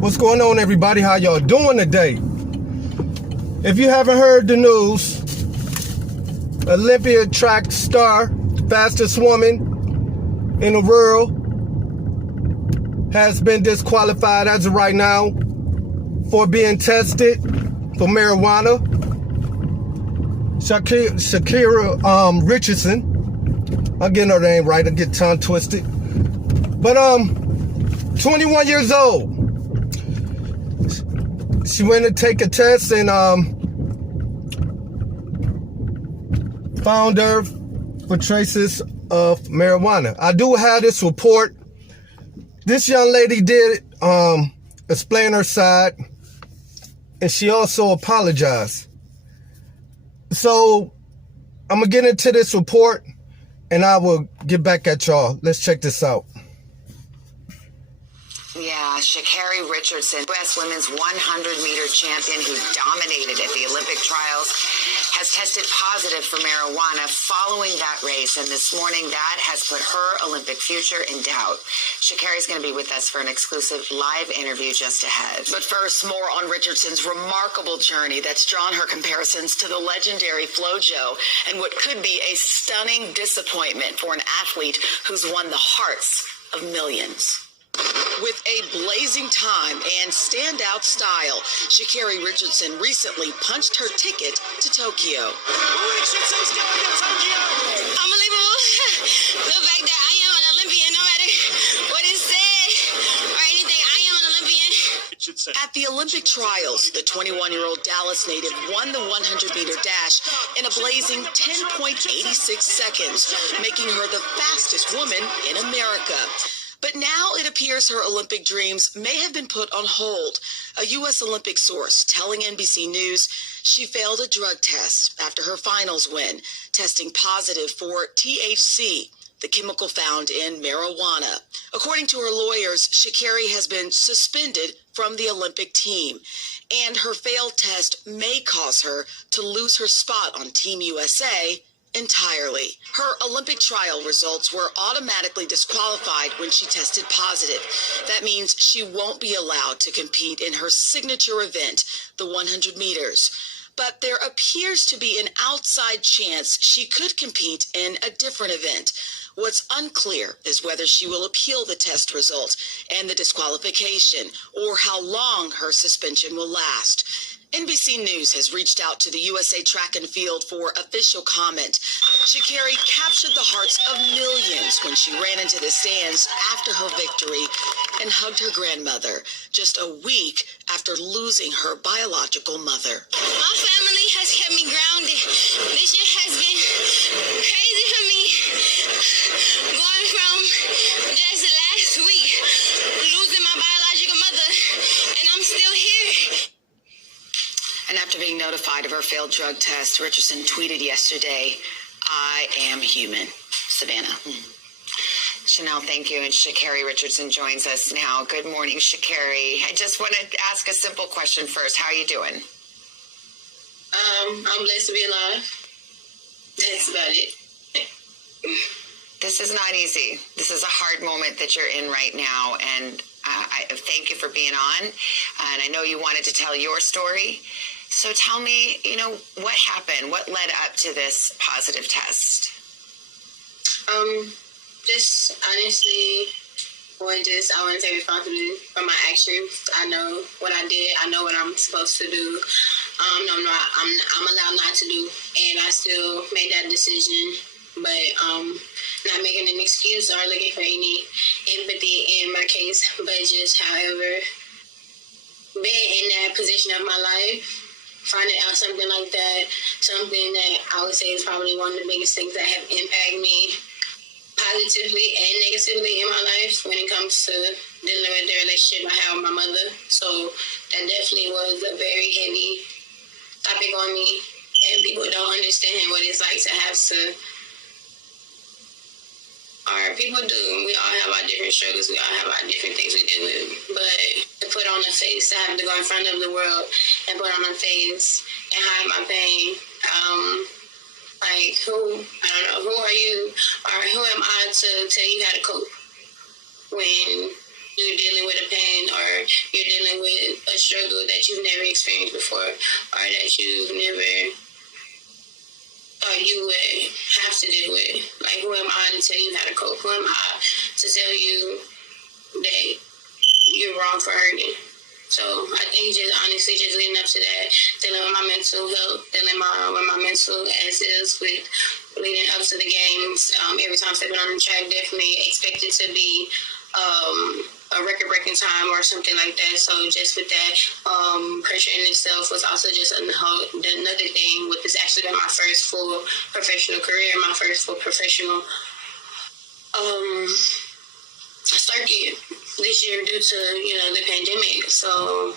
What's going on, everybody? How y'all doing today? If you haven't heard the news, Olympia track star, fastest woman in the world, has been disqualified as of right now for being tested for marijuana. ShaCarri Richardson. I'm getting her name right. I get tongue twisted. But 21 years old. She went to take a test and found her for traces of marijuana. I do have this report. This young lady did explain her side, and she also apologized. So I'm gonna get into this report, and I will get back at y'all. Let's check this out. Yeah, ShaCarri Richardson, U.S. women's 100-meter champion who dominated at the Olympic trials, has tested positive for marijuana following that race. And this morning, that has put her Olympic future in doubt. ShaCarri's going to be with us for an exclusive live interview just ahead. But first, more on Richardson's remarkable journey that's drawn her comparisons to the legendary FloJo and what could be a stunning disappointment for an athlete who's won the hearts of millions. With a blazing time and standout style, ShaCarri Richardson recently punched her ticket to Tokyo. Richardson's going to Tokyo! Unbelievable. The fact that I am an Olympian, no matter what is said or anything, I am an Olympian. At the Olympic trials, the 21-year-old Dallas native won the 100-meter dash in a blazing 10.86 seconds, making her the fastest woman in America. But now it appears her Olympic dreams may have been put on hold. A U.S. Olympic source telling NBC News she failed a drug test after her finals win, testing positive for THC, the chemical found in marijuana. According to her lawyers, ShaCarri has been suspended from the Olympic team, and her failed test may cause her to lose her spot on Team USA entirely. Her Olympic trial results were automatically disqualified when she tested positive. That means she won't be allowed to compete in her signature event, the 100 meters. But there appears to be an outside chance she could compete in a different event. What's unclear is whether she will appeal the test results and the disqualification, or how long her suspension will last. NBC News has reached out to the USA Track and Field for official comment. ShaCarri captured the hearts of millions when she ran into the stands after her victory and hugged her grandmother, just a week after losing her biological mother. My family has kept me grounded. This year has been crazy for me. Going from just last week, losing my biological mother, and I'm still here. And after being notified of her failed drug test, Richardson tweeted yesterday, "I am human." Savannah. Chanel, thank you. And ShaCarri Richardson joins us now. Good morning, ShaCarri. I just want to ask a simple question first. How are you doing? I'm blessed to be alive. That's about it. This is not easy. This is a hard moment that you're in right now. And I thank you for being on. And I know you wanted to tell your story. So tell me, what happened? What led up to this positive test? Just honestly, I want to take responsibility for my actions. I know what I did. I know what I'm supposed to do. I'm allowed not to do, and I still made that decision. But not making an excuse or looking for any empathy in my case, but just, however, being in that position of my life, finding out something like that, something that I would say is probably one of the biggest things that have impacted me positively and negatively in my life when it comes to dealing with the relationship I have with my mother. So that definitely was a very heavy topic on me, and people don't understand what it's like to have to, or people do. We all have our different struggles. We all have our different things we deal with. But to put on a face, to have to go in front of the world and put on a face and hide my pain, who are you, or who am I to tell you how to cope when you're dealing with a pain or you're dealing with a struggle that you've never experienced before, or that you've never thought you would have to deal with. Like, who am I to tell you how to cope? Who am I to tell you that you're wrong for hurting? So I think just honestly just leading up to that, dealing with my mental health, dealing with my mental as is with leading up to the games, every time stepping on the track, definitely expected to be a record-breaking time or something like that. So just with that, pressure in itself was also just another thing. With this actually been my first full professional career, my first full professional circuit this year due to, the pandemic. So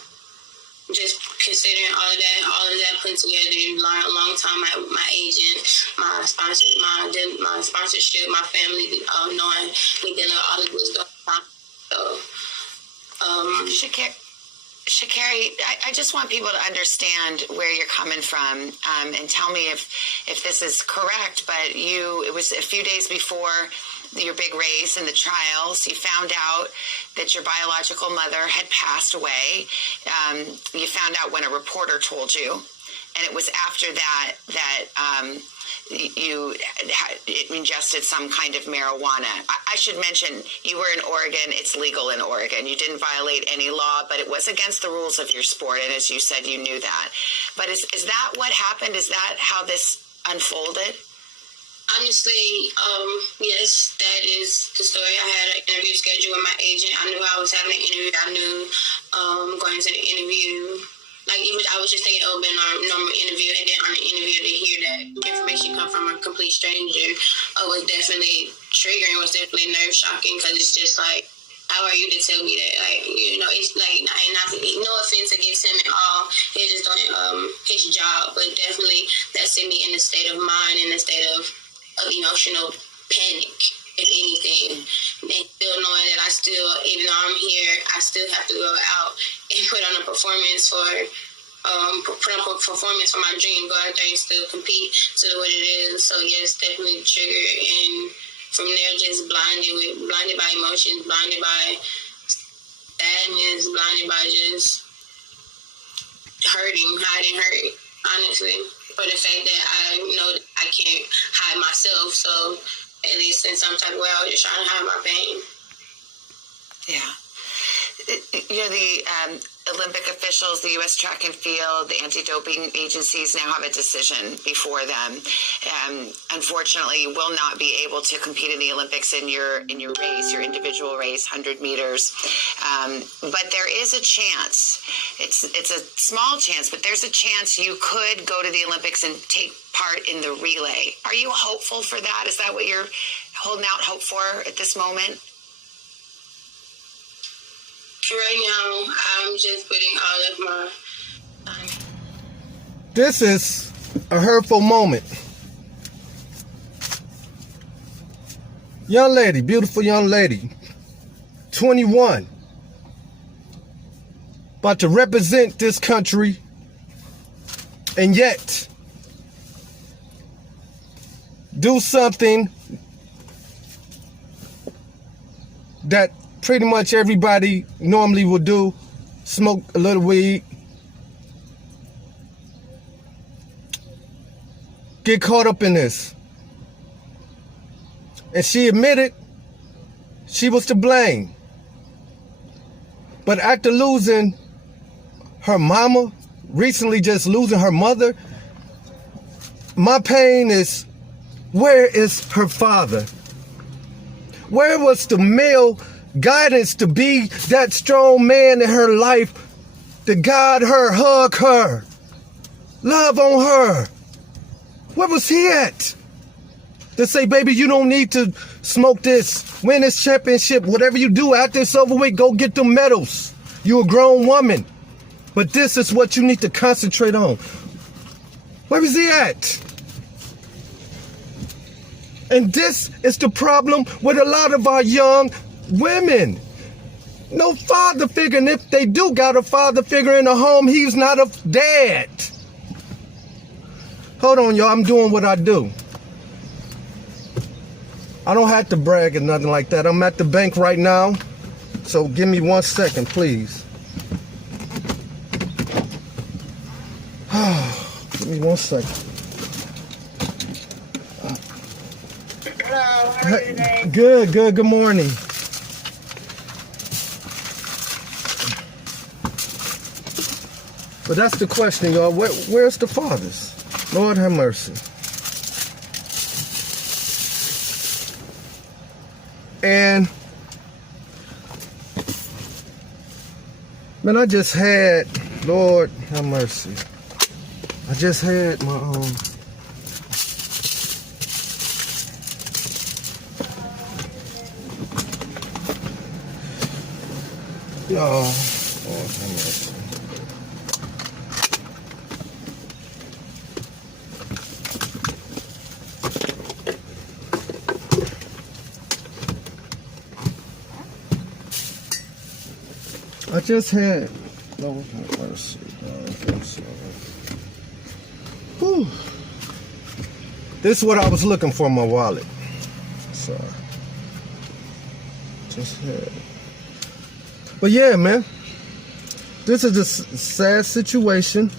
just considering all of that put together, a long time, my agent, my sponsor, my sponsorship, my family, knowing we dealing with all of this stuff. So, ShaCarri, I just want people to understand where you're coming from, and tell me if this is correct. But it was a few days before your big race in the trials, you found out that your biological mother had passed away. You found out when a reporter told you, and it was after that you ingested some kind of marijuana. I should mention, you were in Oregon. It's legal in Oregon. You didn't violate any law, but it was against the rules of your sport, and as you said, you knew that. But is that what happened? Is that how this unfolded? Honestly, yes, that is the story. I had an interview scheduled with my agent. I knew I was having an interview. I knew going into the interview, I was just thinking it would be a normal interview, and then on the interview to hear that information come from a complete stranger was definitely triggering, was definitely nerve-shocking, because it's just like, how are you to tell me that? It's like, and no offense against him at all. He's just doing his job, but definitely that sent me in a state of mind, in a state of emotional panic, if anything. And still knowing that even though I'm here, I still have to go out and put on a performance for my dream, go out there and still compete to what it is. So yes, definitely triggered, and from there just blinded by emotions, blinded by sadness, blinded by just hiding hurt, honestly. For the fact that I know that I can't hide myself, so at least in some type of way, I was just trying to hide my pain. Yeah. The Olympic officials, the U.S. track and field, the anti-doping agencies now have a decision before them. Unfortunately, you will not be able to compete in the Olympics in your race, your individual race, 100 meters. But there is a chance. It's a small chance, but there's a chance you could go to the Olympics and take part in the relay. Are you hopeful for that? Is that what you're holding out hope for at this moment? Right now, I'm just putting all of my... This is a hurtful moment. Young lady, beautiful young lady, 21, about to represent this country, and yet do something that pretty much everybody normally would do, smoke a little weed, get caught up in this. And she admitted she was to blame. But after losing her mama, recently just losing her mother, my pain is, where is her father? Where was the male guidance to be that strong man in her life, to guide her, hug her, love on her? Where was he at? To say, baby, you don't need to smoke this, win this championship, whatever you do after it's over with, go get them medals. You're a grown woman. But this is what you need to concentrate on. Where is he at? And this is the problem with a lot of our young women. No father figure, and if they do got a father figure in the home, he's not a dad. Hold on, y'all, I'm doing what I do. I don't have to brag or nothing like that. I'm at the bank right now, so give me 1 second, please. Give me 1 second. Hello, how are you today? Good morning. But that's the question, y'all. Where's the fathers? Lord have mercy. And man, I just had, Lord have mercy. I just had my Lord have mercy. I just had, Lord have mercy. Whew. This is what I was looking for in my wallet. Sorry. Just had. But yeah, man. This is a sad situation.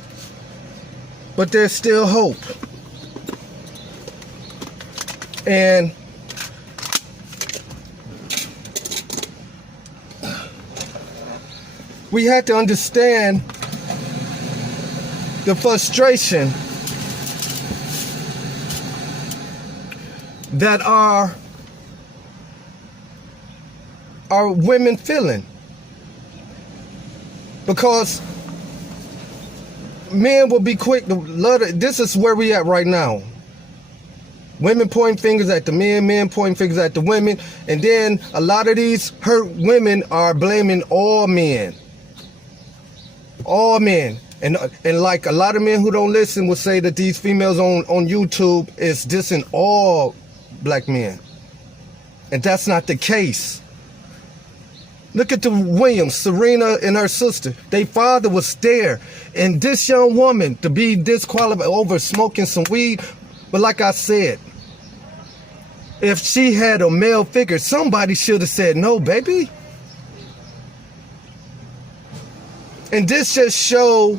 But there's still hope. And we had to understand the frustration that our women feeling. Because men will be quick to love it. This is where we at right now. Women pointing fingers at the men, men pointing fingers at the women, and then a lot of these hurt women are blaming all men. All men. And like a lot of men who don't listen will say that these females on YouTube is dissing all black men. And that's not the case. Look at the Williams, Serena and her sister. Their father was there. And this young woman to be disqualified over smoking some weed. But like I said, if she had a male figure, somebody should have said, no, baby. And this just show,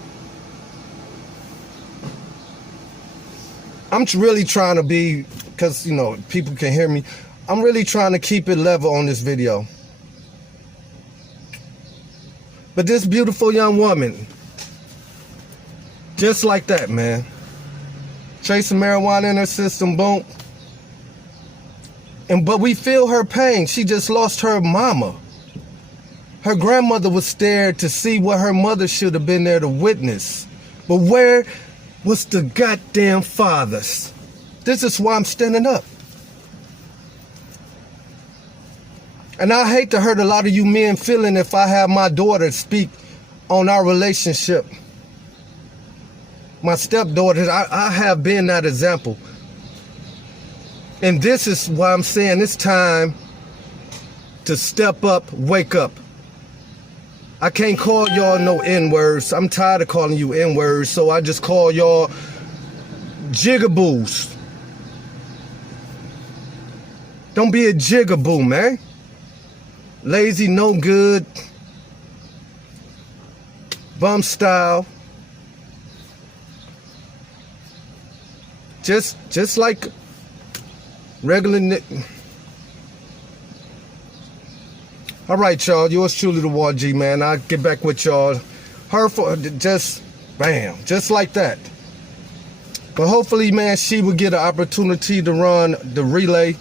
I'm really trying to be, because, you know, people can hear me. I'm really trying to keep it level on this video. But this beautiful young woman, just like that, man. Chasing marijuana in her system, boom. But we feel her pain. She just lost her mama. Her grandmother was there to see what her mother should have been there to witness. But where was the goddamn fathers? This is why I'm standing up. And I hate to hurt a lot of you men feeling if I have my daughter speak on our relationship. My stepdaughter, I have been that example. And this is why I'm saying it's time to step up, wake up. I can't call y'all no N-words. I'm tired of calling you N-words, so I just call y'all jigaboos. Don't be a jigaboo, man. Lazy, no good, bum style. Just like regular. All right, y'all. Yours truly, the War G, man. I'll get back with y'all. Her for just bam, just like that. But hopefully, man, she will get an opportunity to run the relay,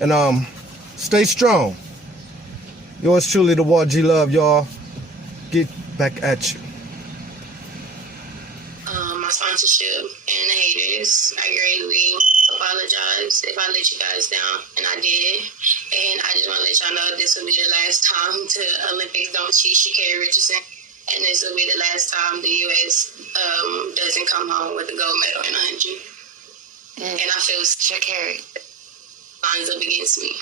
and stay strong. Yours truly, the War G. Love, y'all. Get back at you. My sponsorship and the haters, I greatly apologize if I let you guys down, and I did. And I just want to let y'all know this will be the last time the Olympics don't cheat ShaCarri Richardson, and this will be the last time the U.S. Doesn't come home with a gold medal in 100. And I feel ShaCarri lines up against me.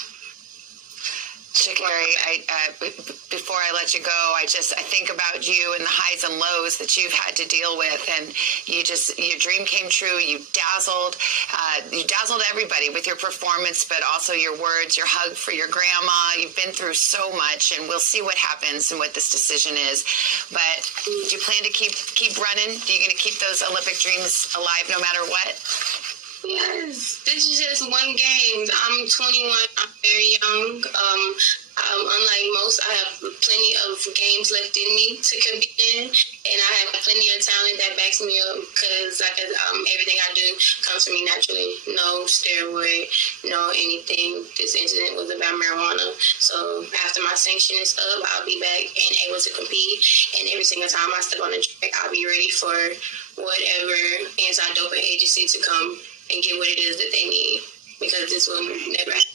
ShaCarri, before I let you go, I think about you and the highs and lows that you've had to deal with, and your dream came true. You dazzled everybody with your performance, but also your words, your hug for your grandma. You've been through so much, and we'll see what happens and what this decision is. But do you plan to keep running? Are you going to keep those Olympic dreams alive no matter what? Yes, this is just one game. I'm 21. I'm very young. Unlike most, I have plenty of games left in me to compete in, and I have plenty of talent that backs me up because everything I do comes from me naturally. No steroid, no anything. This incident was about marijuana. So after my sanction is up, I'll be back and able to compete. And every single time I step on the track, I'll be ready for whatever anti-doping agency to come and get what it is that they need, because this will never happen.